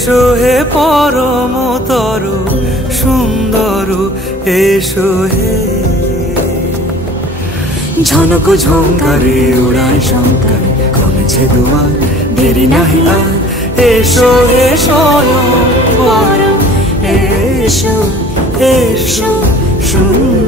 এসো হে পরম তরু সুন্দর, এসো হে। ঝনক ঝঙ্কারে উড়ায় শঙ্কার, কমেছে দুয়ার, দেরি নাহি আর। এসো হে স্বয়ং পরম, এসো এসো সুন্দর।